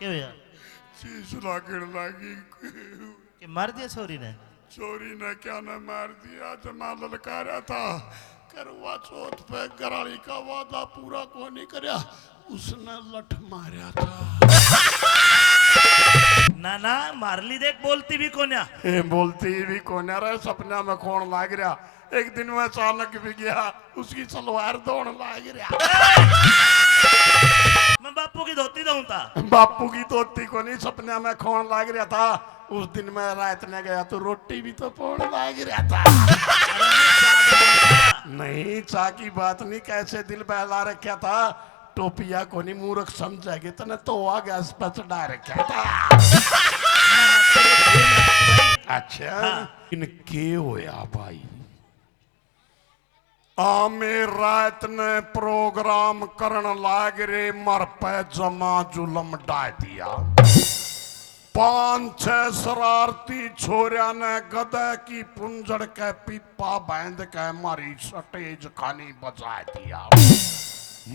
क्यों यार चीज लागण लगी कि मार दिया छोरी ने? चोरी ने क्या न मार दिया। जमा ललकारा था करवा चौथ पे गराली का वादा पूरा को नहीं करया, उसने लठ मारा था। ना ना मारली देख, बोलती भी कोन्या। ए बोलती भी कोने रहे, सपना में खोण लाग रहा। एक दिन में अचानक भी गया, उसकी सलवार दौड़ लाग रहा। मैं बापू की धोती दूं था। बापू की धोती को नहीं, सपना में खोण लाग रहा था। उस दिन मैं रात ने गया तो रोटी भी तो पोड़ लाग रहा था। नहीं चा की बात नहीं, कैसे दिल बहला रखा था। टोपिया को नहीं मूर्ख समझेगी तने तो आ गैस पर चढ़ा रखा था। अच्छा इनके होया भाई। आमे रात ने प्रोग्राम करन लाग रे, मर पे जमा जुलम डा दिया। 5-6 शरारती छोरिया ने गधे की पुंजड़ के पीपा बांध के मारी स्टेज खानी बजा दिया।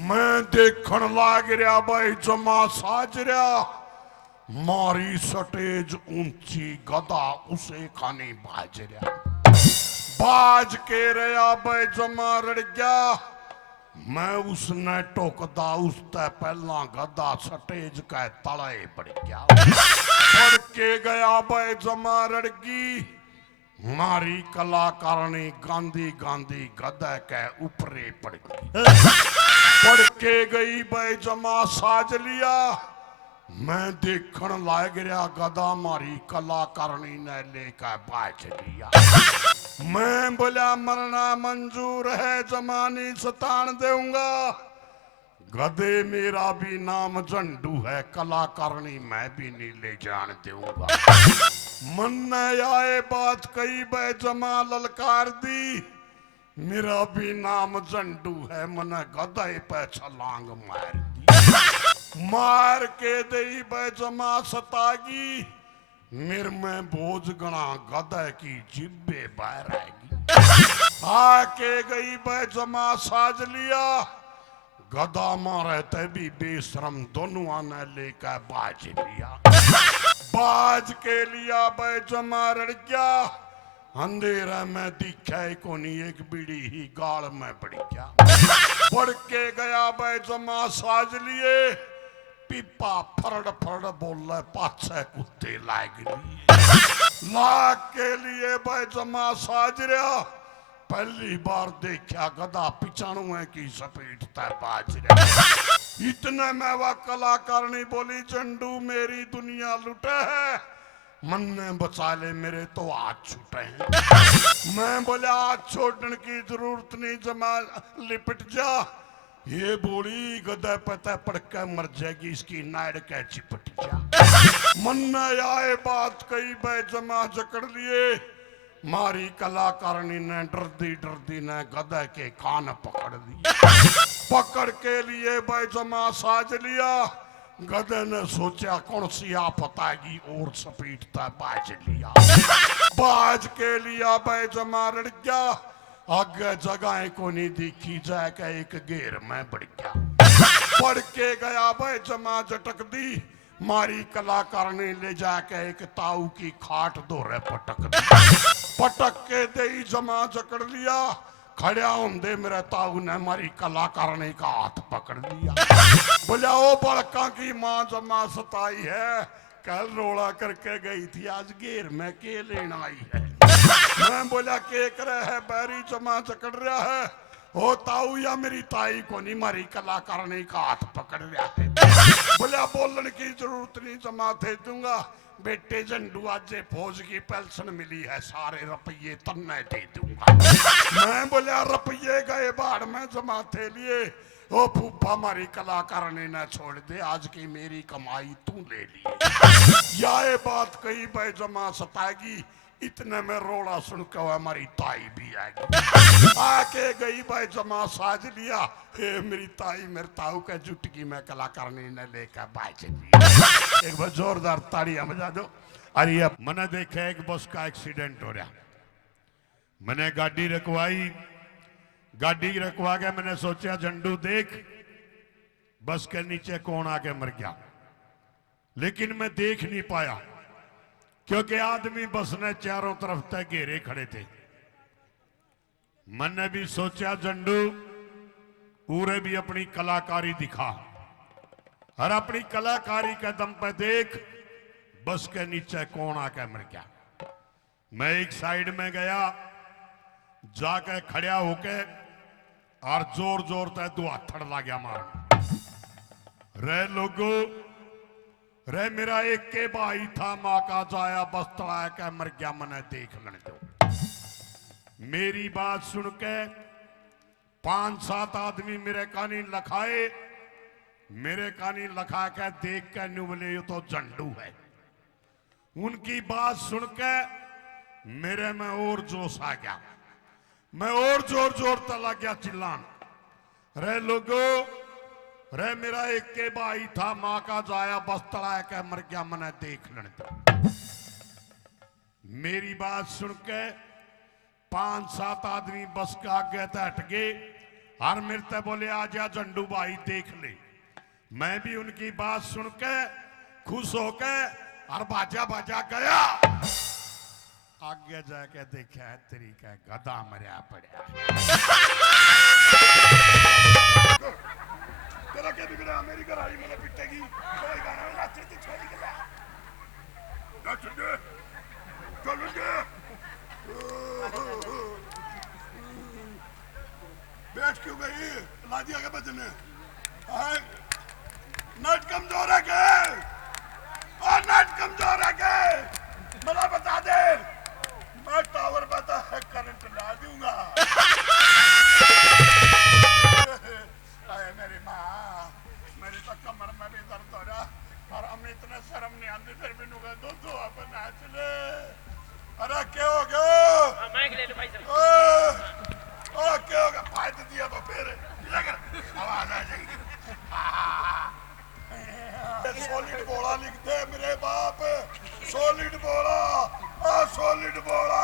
मैं देखन लाग रहा भाई, जमा साज रहा। मारी स्टेज ऊंची, गधा उसे खानी बाज रहा। बाज के रहा भाई, जमा रड़ गया। मैं उसने टोकदा उसते पहला गधा स्टेज के तले पड़ गया। पड़ के गया भाई, जमा रड़गी। मारी कलाकारणी गांधी गांधी गधा के ऊपरे पड़ गई। पड़ के गई भाई, जमा साज लिया। मैं देखन लाग रहा, गधा मारी कलाकारणी ने लेकर बाज लिया। मैं बोला मरना मंजूर है, जमानी सतान दूंगा। गधे मेरा भी नाम झंडू है, कलाकारणी मैं भी नहीं ले जान दूंगा। मन ने आए बात कही बे, जमा ललकार दी। मेरा भी नाम झंडू है, मन गधे पे छलांग मार दी। मार के दई बे, जमा सतागी। मेरे में बोझ गणा गधे की जिब्बे बाहर आएगी। आके गई बे, जमा साज लिया। गधा मारे ते भी बेशरम दोनों ने लेकर बाज लिया। बाज के लिया बे, जमा रड़ गया। अंधेरा में दिखा को नहीं, एक बीड़ी ही गाल में पड़ गया। बढ़ के गया बे, जमा साज लिए। पीपा फरड़ फरड़ बोल पाछे कुत्ते लाग लाग के लिए भाई, जमा साज रहा। पहली बार देखा गधा पिछाणुए की सपेटता बाज रहा। इतने में वह कलाकारणी बोली, झंडू मेरी दुनिया लुटे है, मन ने बचा ले मेरे तो हाथ छूटे हैं। मैं बोला हाथ छोड़ने की जरूरत नहीं, जमा लिपट जा। ये बोली गधा पता पड़कर मर जाएगी, इसकी नाड़ के चिपट जा। मन में आए बात कही बे, जमा जकड़ लिए। मारी कलाकारणी ने डरदी ने गधे के कान पकड़ लिए। पकड़ के लिए बे, जमा साज लिया। गधे ने सोचा कौन सी आफत आएगी और सपीटता बाज लिया। बाज के लिया बे, जमा रड़ गया। आगे जगह को नहीं दिखी जाएगा, एक घेर में बढ़ गया। बढ़ के गया भाई, जमा झटक दी। मारी कलाकारणी ले जाके एक ताऊ की खाट दोरे पटक दी। पटक के दे जमा जकड़ लिया। खड़ा होंदे मेरे ताऊ ने मारी कलाकारणी का हाथ पकड़ लिया। बोला ओ बड़का की माँ जमा सताई है, कल रोड़ा करके गई थी, आज घेर में के लेना आई है। मैं बोला के करे है, बैरी जमा जकड़ रहा है। ओ ताऊ या मेरी ताई को नहीं, मारी कलाकारणी का हाथ पकड़ रहा है। बोला बोलने की जरूरत नहीं, जमा दे दूंगा। बेटे झंडू आज फौज की पेंशन मिली है, सारे रुपये तन्ने दे दूंगा। मैं बोला रुपये गए बाढ़ में, जमा थे लिए। ओ फूफा मारी कलाकारणी ने छोड़ दे, आज की मेरी कमाई तू ले ली। या ये बात कही भाई, जमा सताएगी। इतने में रोड़ा सुन के हमारी ताई भी आएगी। आके गई भाई, जमा साज लिया। हे मेरी ताई मेरे ताऊ का जुटकी में कलाकारणी ने लेकर बाज लिया। एक बार जोरदार ताड़ियां बजा दो। अरे अब मैंने देखा एक बस का एक्सीडेंट हो रहा। मैंने गाड़ी रखवाई, गाड़ी रखवा के मैंने सोचा झंडू देख बस के नीचे कौन आके मर गया। लेकिन मैं देख नहीं पाया क्योंकि आदमी बस ने चारों तरफ तक घेरे खड़े थे। मैंने भी सोचा झंडू पूरे भी अपनी कलाकारी दिखा और अपनी कलाकारी के दम पे देख बस के नीचे कौन आके मर गया। मैं एक साइड में गया, जाके खड़ा होके और जोर जोर से दुआथड़ ला गया मारने। रे लोगो रे मेरा एक के भाई था, माँ का जाया बस तड़ा के मर गया, मैंने देख लेने दो। मेरी बात सुन के 5-7 आदमी मेरे कानी लखाए, मेरे कानी लखा के देख के न्यू बोले ये तो झंडू है। उनकी बात सुन के मेरे में और जोश आ गया, मैं और जोर जोर तला गया चिल्लान, रे लोगो रे मेरा एक के भाई था, माँ का जाया बस तड़ा के मर गया, मैंने देख लेने दो। मेरी बात सुन के 5-7 आदमी बस के आगे हट गए और मेरे से बोले आ जा झंडू भाई देख ले। मैं भी उनकी बात सुन के खुश होके और बाजा बाजा गया। आगे जाके देखा है तेरी का गधा मरिया पड़ा। तेरा क्या बिगड़ा, मेरी घराई मैंने पिटेगी, कोई गाना में नाचती थी छोड़ी के लिए नाचेंगे चलेंगे। बैठ क्यों गई लादिया के बजने, नट कमजोर है के और नट कमजोर है के मला बता दे, मैं टावर बता है करंट ला दूंगा। मेरी माँ, मेरी तो कमर में भी दर्द हो रहा और हमें इतना शर्म नहीं आती फिर भी नुगा दो अपन नाच ले। अरे क्या हो गया, माइक ले लो भाई साहब। क्या हो गया, फायदा दिया तो फिर आवाज आ जाएगी। सॉलिड बोला लिख दे मेरे बाप, सॉलिड बोला, सॉलिड बोला,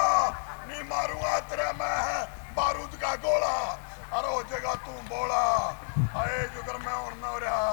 नहीं मारूंगा तेरा मैं बारूद का गोला। अरे हो जाएगा तू बोला, अरे जुगर मैं और न हो रहा